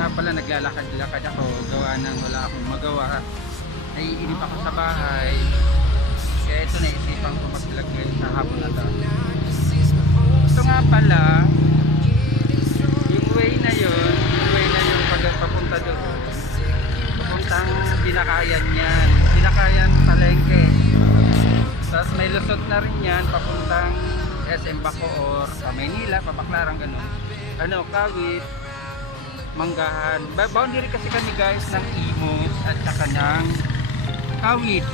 nga pala naglalakad-lakad ako, gawa ng wala akong magawa. Naiinip ako sa bahay. Kaya ito naisipan ko mag-vlog ngayon sa hapon na to. Ito nga pala, yung way na yun papunta doon. Papuntang Binakayan yan. Binakayan Palengke. Tapos may lusot na rin yan, papuntang SM Bacoor, sa Maynila, Papaklarang gano'n. Kawit, Manggahan. Boundary kasi kami guys ng Imus at saka ng Kawit.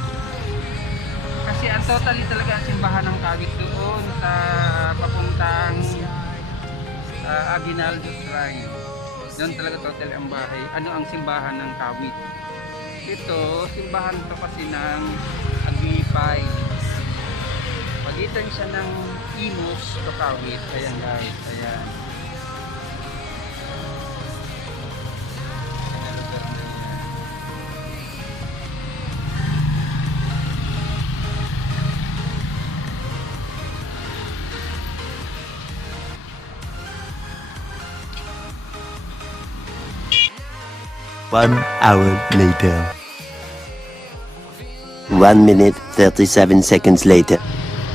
Kasi ang totally talaga ang simbahan ng Kawit doon sa papuntang Aguinaldo Shrine. Doon talaga total ang bahay. Ang simbahan ng Kawit. Ito, simbahan to kasi ng Aglipay. Pagitan siya ng Imus to Kawit. Ayan guys, ayan. One hour later. 1 minute 37 seconds later.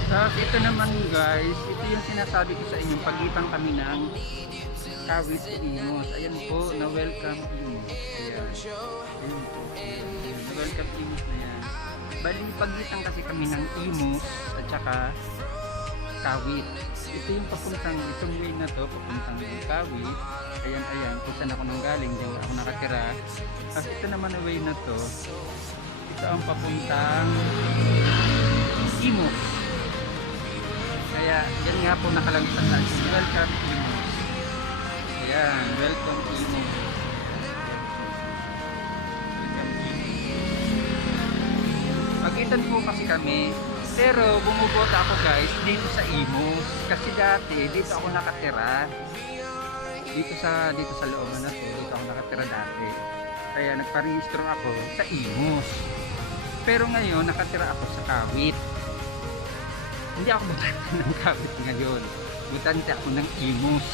Tapos ito naman guys, ito yung sinasabi ko sa inyo, pagitan kami ng Kawit Imus. Ayan po, na welcome Imus. Ayan. Ayan po. Na welcome Imus na yan. Bali, pagitan kasi kami ng Imus at saka Kawit. Ito yung papuntang, itong way na to, papuntang Kawit. Ayan, ayan, kung saan ako nanggaling, diyan ako nakatira. Tapos ito naman na way na to, ito ang papuntang Imus. Kaya yan nga po nakalagay sa sign, welcome Imus. Ayan, welcome Imus. Welcome Imus. Pagitan po kasi kami, pero bumubota ako guys dito sa Imus. Kasi dati dito ako nakatira. Dito sa looban na to, dito ako nakatira dati. Kaya nagparehistro ako sa Imus. Pero ngayon nakatira ako sa Kawit. Hindi ako butante ng Kawit ngayon. Butante ako ng Imus.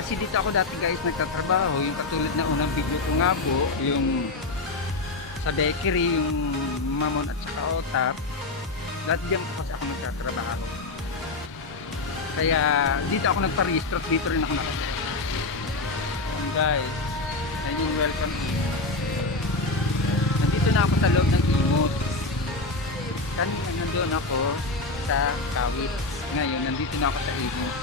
Kasi dito ako dati guys nagtatrabaho, yung katulad na unang video ko nga po, yung sa bakery, yung Mamon at saka Otap. Lahat diyan po kasi ako nagtatrabaho. Kaya dito ako nagparehistro, dito rin ako nakatira. Guys, ayun yung welcome Imus. Nandito na ako sa loob ng Imus. Kanina nandun ako sa Kawit. Ngayon nandito na ako sa Imus.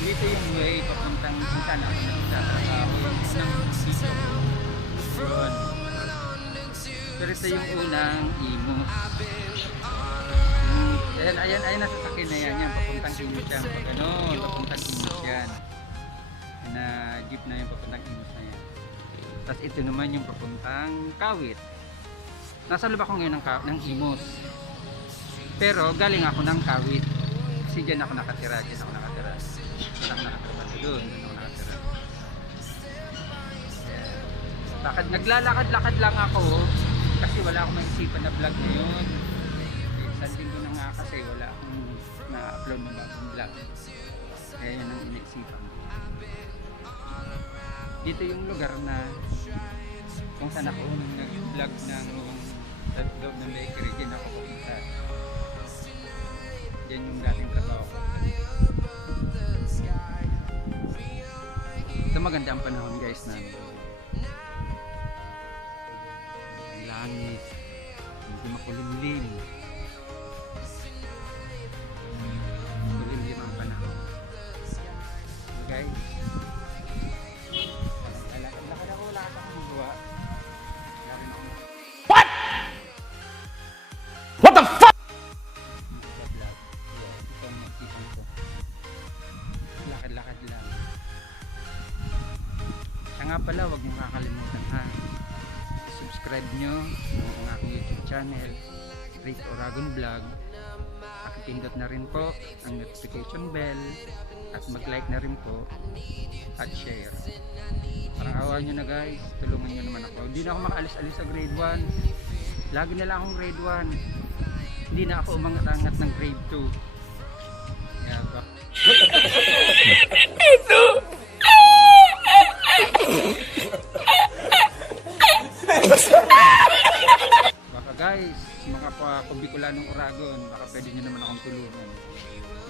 Dito yung way papuntang kung saan ako nagtatrabaho. Yung unang dito. Yun. Pero ito yung unang Imus. Ayan nasasakyan na yan, papuntang Imus yan. Pag ganun, papuntang Imus yan. Na jeep na yung papuntang Imus na yan. Tapos ito naman yung papuntang Kawit. Nasa loob ako ngayon ng Imus. Pero galing ako ng Kawit. Kasi dyan ako nakatira. Dyan ako nakatira. Doon ako nakatira. Naglalakad-lakad lang ako. Kasi wala akong maisipan na vlog ngayon. Isang linggo na nga kasi wala akong na-upload na bagong vlog. Kaya yun ang iniisipan ko. Dito yung lugar na kung saan ako nag-vlog ng loob ng bakery. Diyan ako pupunta. Diyan yung dating trabaho ko. Ito maganda ang panahon guys na langit, hindi makulimlim. Makulimlim ang panahon. Okay guys, lakad ako, wala ka akong magawa. What? What the fuck? Ito ang nagsipan ko. Lakad-lakad lang. Siya nga pala, huwag niyong kakalimutan ha. Subscribe nyo ang aking YouTube channel, Rick Oragon Vlog. Pakipindot na rin po ang notification bell at mag-like na rin po at share. Parang awa nyo na guys, tulungan nyo naman ako. Hindi na ako makaalis-alis sa grade 1. Lagi na lang akong grade 1. hindi na ako umangat-angat ng grade 2. Yeah, baka guys, mga Bicolanong Uragon, baka pwede nyo naman akong tulungan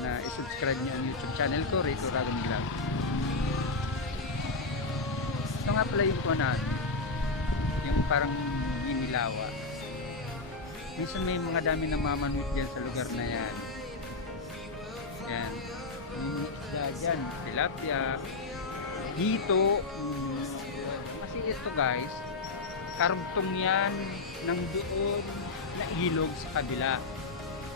na i-subscribe nyo ang YouTube channel ko, Rico Uragon Vlog. Ito nga pala yung kunan, yung parang minilawa. Minsan may mga dami ng mamanwit dyan sa lugar na yan. Yan. Yung isda dyan, tilapia, dito. Kasi ito guys, karugtong yan ng doon na ilog sa kabila.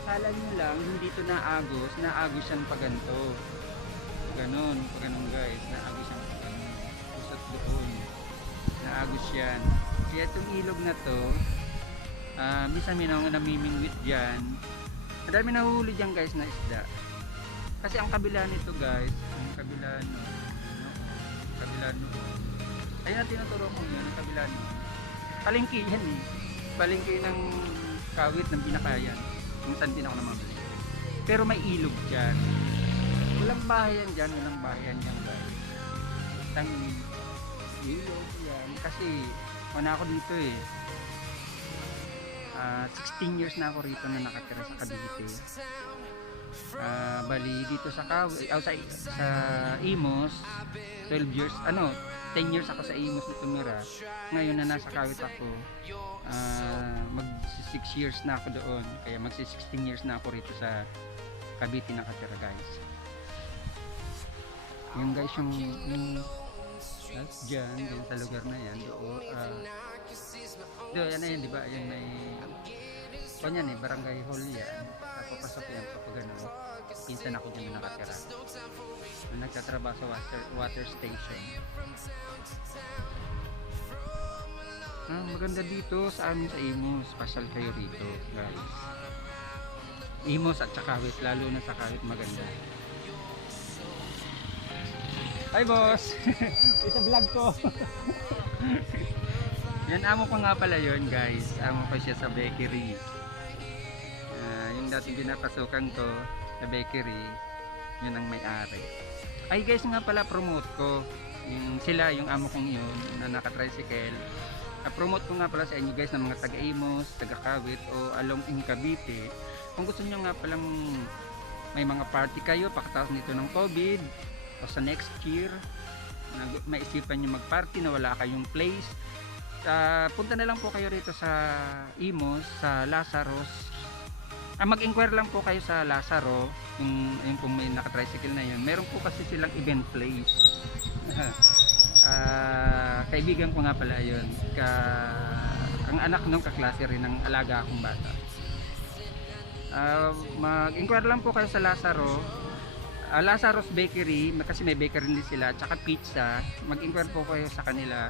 Kala nyo lang, hindi ito naagos yan pa ganito. Ganon guys, naagos yan pa ganon. Pusat doon, naagos yan. Kaya itong ilog na to, minsan may namimingwit dyan. Madami nahuhuli dyan guys na isda. Kasi ang kabila nito guys, ang kabila no, ayun na tinuturo ko yun, ang kabila no. Palengke yan eh. Palengke ng kawit ng binakayan. Kung saan din ako namamali. Pero may ilog dyan. Walang bahayan dyan, guys. Isang ilog yan. Kasi wala ako dito eh. 16 years na ako rito na nakatira sa Cavite. Bali dito sa sa Imos 12 years, 10 years ako sa Imos na tumira. Ngayon na nasa Kawit ako, mag 6 years na ako doon, kaya mag 16 years na ako rito sa Cavite nakatira guys. Yung guys yung dyan sa lugar na yan doon, yan na yan, diba? Yan may kanyan eh, barangay hall yan. Papasok yan kapag pinsan ako dyan nakatira. Nagtatrabaho sa water station. Maganda dito sa amin sa Imos. Pasyal kayo rito guys. Imos at saka Kawit, lalo na sa Kawit maganda. Hi boss! Isa vlog ko. Yan, amo ko nga pala yun guys. Amo ko siya sa bakery. Yung dating pinapasukan ko sa bakery, yun ang may-ari. Ay guys, nga pala promote ko yung amo kong yun na naka-tricycle. Promote ko nga pala sa inyo guys ng mga taga-Imos, taga-Kawit o along in Cavite. Kung gusto nyo nga palang may mga party kayo pagkatapos nito ng COVID o sa next year, maisipan nyo mag-party na wala kayong place, punta na lang po kayo rito sa Imos, sa Lazarus. Mag-inquire lang po kayo sa Lazaro, yung kung may naka-tricycle na yun. Meron po kasi silang event place. Kaibigan ko nga pala yun. Ang anak nung kaklase rin ng alaga akong bata. Mag-inquire lang po kayo sa Lazaro. Lazarus Bakery, kasi may bakery din sila, tsaka pizza. Mag-inquire po kayo sa kanila.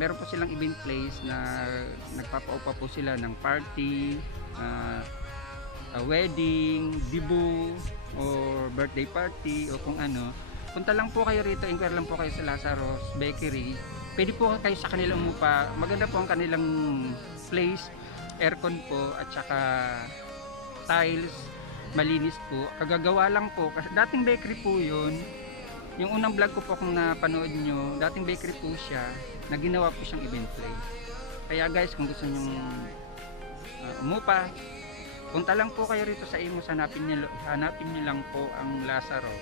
Meron po silang event place na nagpapaupa po sila ng party, wedding, dibu, or birthday party, o kung ano. Punta lang po kayo rito, inquire lang po kayo sa Lazarus Bakery. Pwede po kayo sa kanila umupa. Maganda po ang kanilang place, aircon po, at saka tiles, malinis po. Kagagawa lang po, kasi dating bakery po yun. Yung unang vlog ko po kung napanood nyo, dating bakery po siya, na ginawa po siyang event place. Kaya guys, kung gusto nyo umupa, punta lang po kayo rito sa Imos, hanapin nyo lang po ang Lazaro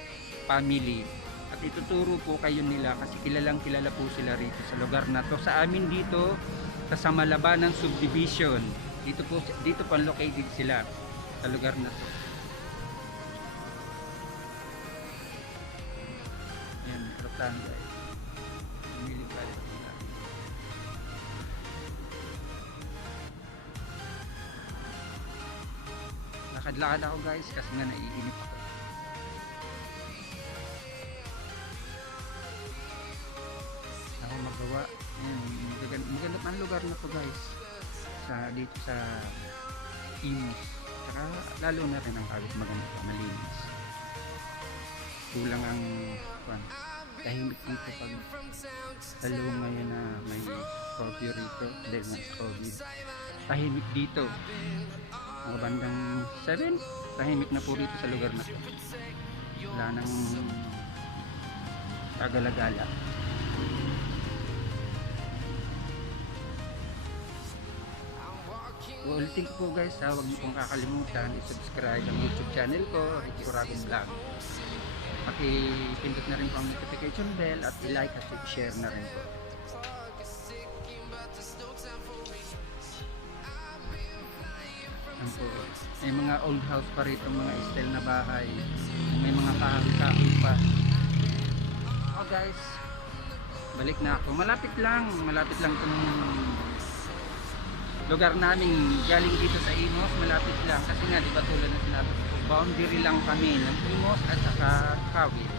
family. At ituturo po kayo nila kasi kilala po sila rito sa lugar na to. Sa amin dito, sa Malabanan Subdivision. Dito po located sila sa lugar na to. Yan, rotan guys. Pumili pa rin sila. Lakad-lakad ako guys kasi nga naiinip ako. Ako magawa. Ayan, maganda pa ang lugar na to guys. Dito sa Imos. Saka lalo na rin ang Kawit, maganda pa, malinis. Kulang ang tahimik dito pag lalo ngayon na may curfew rito dahil ng COVID. Tahimik dito. Mga bandang 7, tahimik na po rito sa lugar na to. Wala nang kagalagala. Ulitin ko po guys ha, huwag niyo pong kakalimutan i-subscribe ang YouTube channel ko, Ricky Oragon Vlog. Paki-pindot na rin po ang notification bell at i-like at i-share na rin po. Yan po. May mga old house pa rito, mga style na bahay. May mga kahoy-kahoy pa. Oh guys, balik na ako. Malapit lang itong lugar namin galing dito sa Imos, malapit lang kasi nga di ba tulad na sinabi ko, boundary lang kami ng Imos at saka Kawit,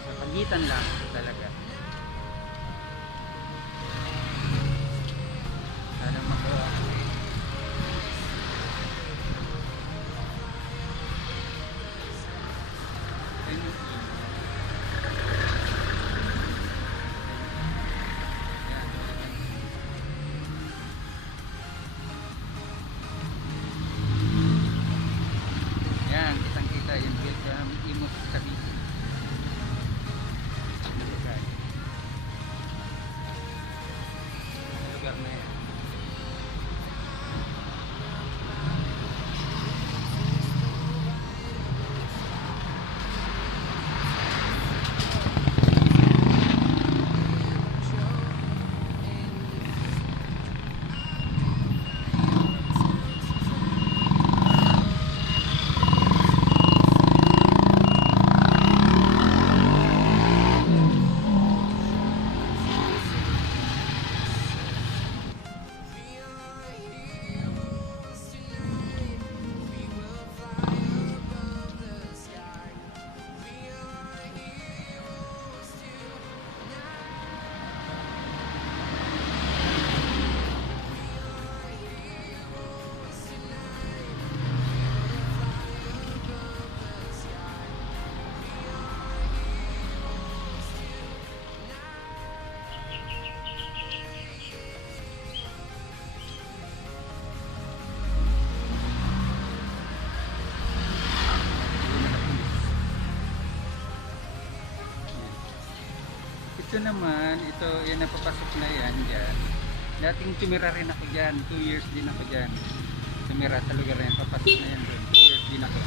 sa pagitan lang talaga. Sana magawa ko. Yan, kitang-kita yung welcome Imos Cavite. Lugar na yan. Ito naman, ito, yan napapasok na yan dyan. Dating tumira rin ako dyan, 2 years din ako dyan. Tumira sa lugar na yan, papasok na yan doon, 2 years din ako.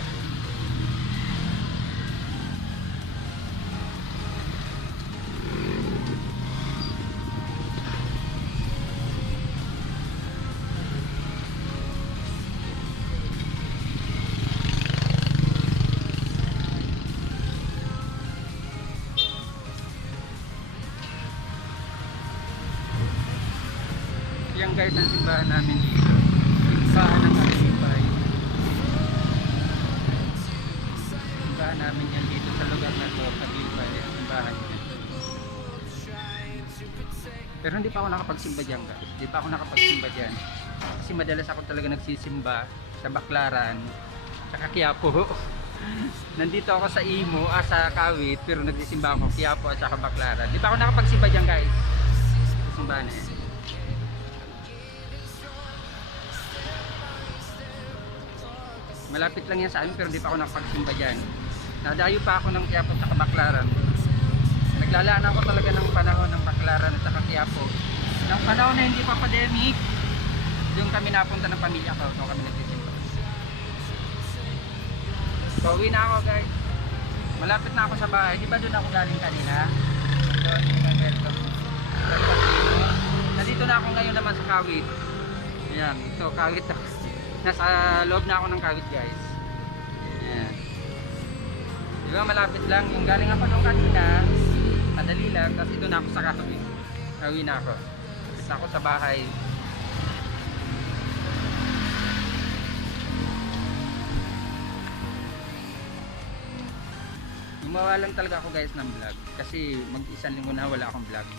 Yan guys ang simbahan namin dito. Simbahan ng Alipay. Simbahan namin yan dito sa lugar na to, Alipay. Simbahan yan. Pero hindi pa ako nakapagsimba dyan guys. Hindi pa ako nakapagsimba dyan. Kasi madalas ako talaga nagsisimba sa Baclaran, sa Quiapo. Nandito ako sa Imo, sa Kawit, pero nagsisimba ako Quiapo at sa Baclaran. Hindi pa ako nakapagsimba dyan guys. Sa simbahan na yan. Malapit lang yan sa amin pero hindi pa ako nakapagsimba dyan. Nadayo pa ako ng Quiapo at Baclaran. Naglalaan ako talaga ng panahon ng Baclaran at Quiapo. Nang panahon na hindi pa pandemic, doon kami napunta ng pamilya ko. Doon kami nagsisimba. So, uwi na ako guys. Malapit na ako sa bahay. Di ba doon ako galing kanina? Doon, welcome. Nandito na ako ngayon naman sa Kawit. Ayan, ito Kawit. Nasa loob na ako ng Kawit guys. Ayan. Diba malapit lang. Yung galing ako nung kanina, madali lang. Tapos ito na ako sa Kawit. Uwi na ako. Tapos ako sa bahay. Gumawa lang talaga ako guys ng vlog. Kasi mag-isang linggo na wala akong vlog.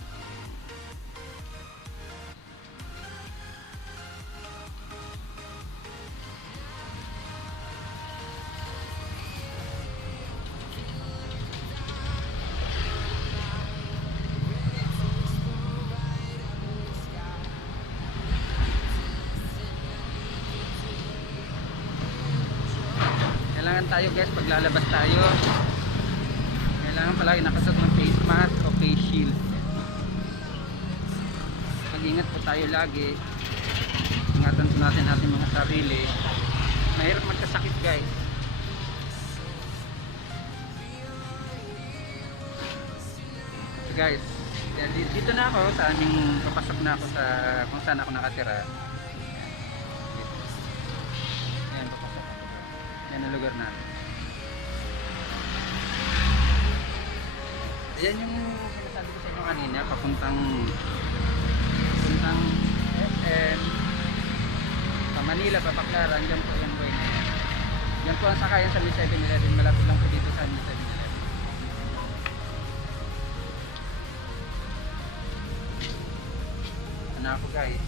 Kailangan tayo guys, paglalabas tayo, kailangan palagi nakasuot ng face mask o face shield. Mag-ingat po tayo lagi. Ingatan po natin ating mga sarili. Mahirap magkasakit guys. So guys, dito na ako sa aming, papasok na ako sa kung saan ako nakatira. Ayan, papasok ako. Yan ang lugar natin. Ayan yung sinasabi ko sa inyo kanina, papuntang SM sa Manila, Papaklaran. Diyan po yung way na yan. Diyan po ang sakayan sa 7-Eleven. Malapit lang po dito sa 7-Eleven. Ano ako guys,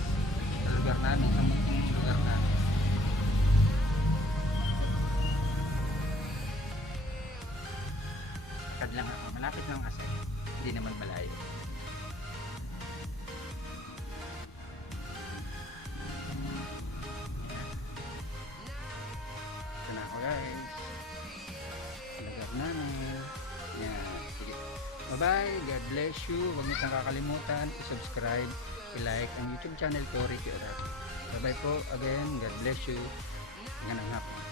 sa lugar namin, sa munting lugar namin. Lakad lang ako, malapit lang kasi, hindi naman malayo. Ito na ako guys, sa lugar namin. Yan, sige. Bye bye, God bless you. Huwag niyo kang kakalimutan i-subscribe, i-like ang YouTube channel ko, Ricky Orap. Bye bye po again, God bless you. Hanggang hapon.